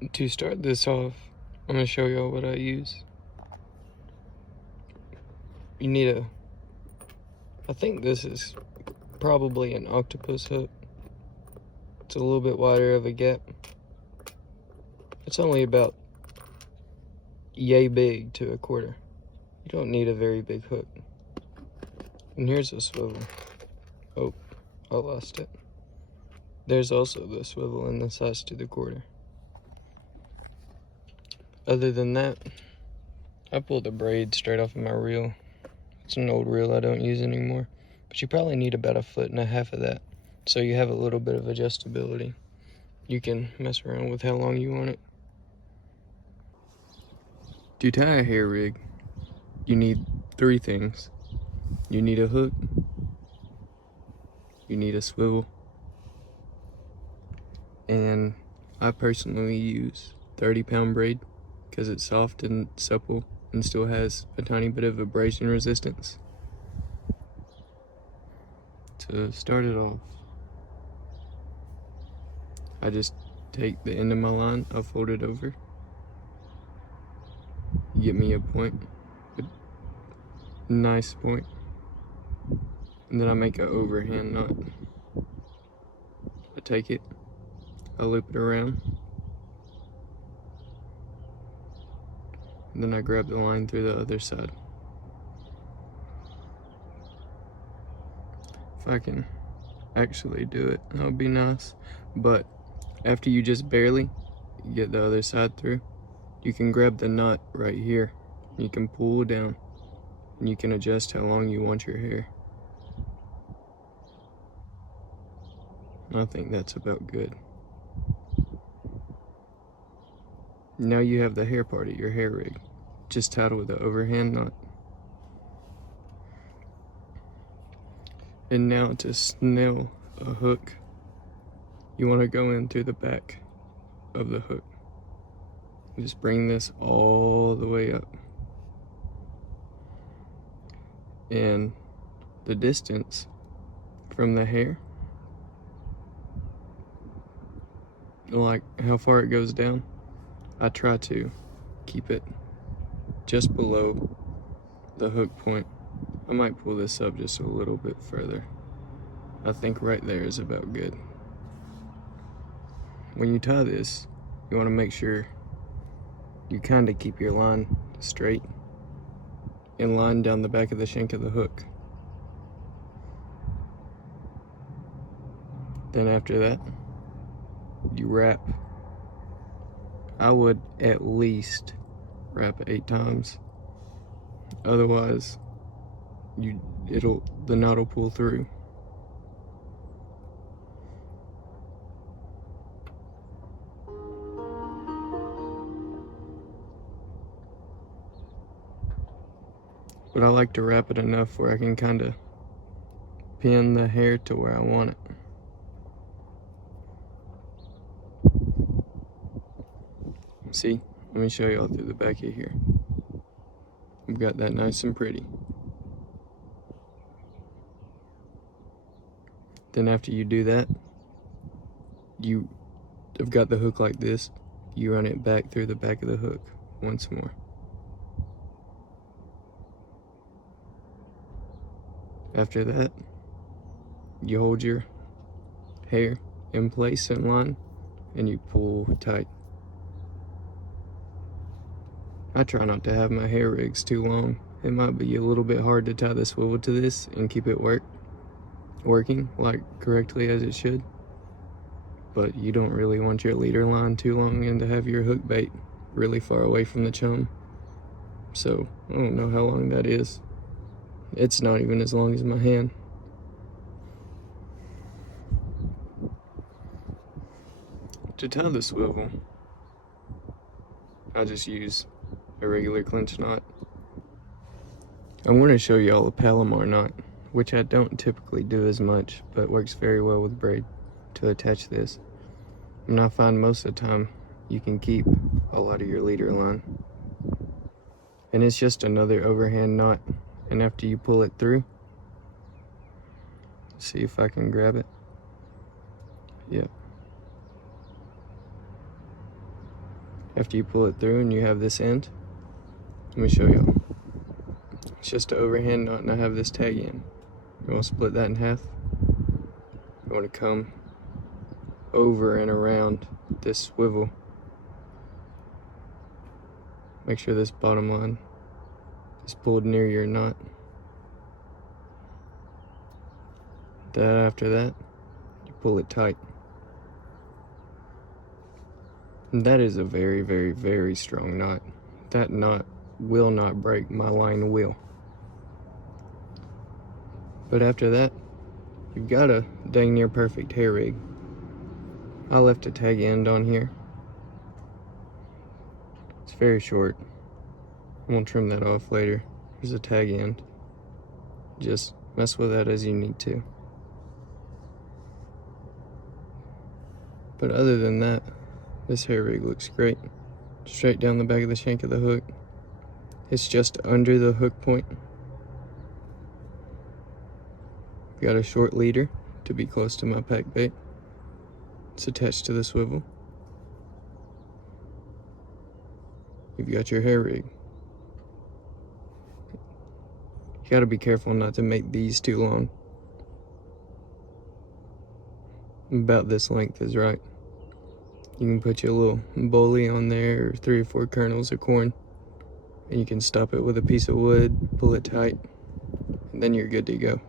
To start this off, I'm going to show y'all what I use. You need I think this is probably an octopus hook. It's a little bit wider of a gap. It's only about yay big to a quarter. You don't need a very big hook. And here's a swivel. Oh, I lost it. There's also the swivel in the size to the quarter. Other than that, I pulled the braid straight off of my reel. It's an old reel I don't use anymore. But you probably need about 1.5 feet of that. So you have a little bit of adjustability. You can mess around with how long you want it. To tie a hair rig, you need 3 things. You need a hook, you need a swivel, and I personally use 30-pound braid because it's soft and supple and still has a tiny bit of abrasion resistance. To start it off, I just take the end of my line, I fold it over, get me a point, a nice point, and then I make an overhand knot. I take it, I loop it around, and then I grab the line through the other side. If I can actually do it, that would be nice. But after you just barely get the other side through, you can grab the knot right here. You can pull down, and you can adjust how long you want your hair. I think that's about good. Now you have the hair part of your hair rig, just tied with the overhand knot. And now to snell a hook, you want to go in through the back of the hook. Just bring this all the way up. And the distance from the hair, like how far it goes down, I try to keep it just below the hook point. I might pull this up just a little bit further. I think right there is about good. When you tie this, you want to make sure you kind of keep your line straight and line down the back of the shank of the hook. Then after that, you wrap. I would at least wrap 8 times. Otherwise, the knot will pull through. But I like to wrap it enough where I can kind of pin the hair to where I want it. See, let me show y'all through the back of here. We've got that nice and pretty. Then after you do that, you have got the hook like this, you run it back through the back of the hook once more. After that, you hold your hair in place in line and you pull tight. I try not to have my hair rigs too long. It might be a little bit hard to tie the swivel to this and keep it working like correctly as it should. But you don't really want your leader line too long and to have your hook bait really far away from the chum. So I don't know how long that is. It's not even as long as my hand. To tie the swivel, I just use a regular clinch knot. I'm going to show y'all a Palomar knot, which I don't typically do as much, but works very well with braid to attach this. And I find most of the time you can keep a lot of your leader line. And it's just another overhand knot. And after you pull it through, see if I can grab it. Yep. after you pull it through and you have this end. Let me show you. It's just an overhand knot and I have this tag in. You want to split that in half. You want to come over and around this swivel. Make sure this bottom line is pulled near your knot. After that, you pull it tight. And that is a very, very, very strong knot. That knot will not break. My line will. But after that, you've got a dang near perfect hair rig. I left a tag end on here. It's very short. I'm gonna trim that off later. Here's a tag end. Just mess with that as you need to. But other than that, this hair rig looks great. Straight down the back of the shank of the hook. It's just under the hook point. Got a short leader to be close to my pack bait. It's attached to the swivel. You've got your hair rig. You gotta be careful not to make these too long. About this length is right. You can put your little bully on there, or 3 or 4 kernels of corn, and you can stop it with a piece of wood, pull it tight, and then you're good to go.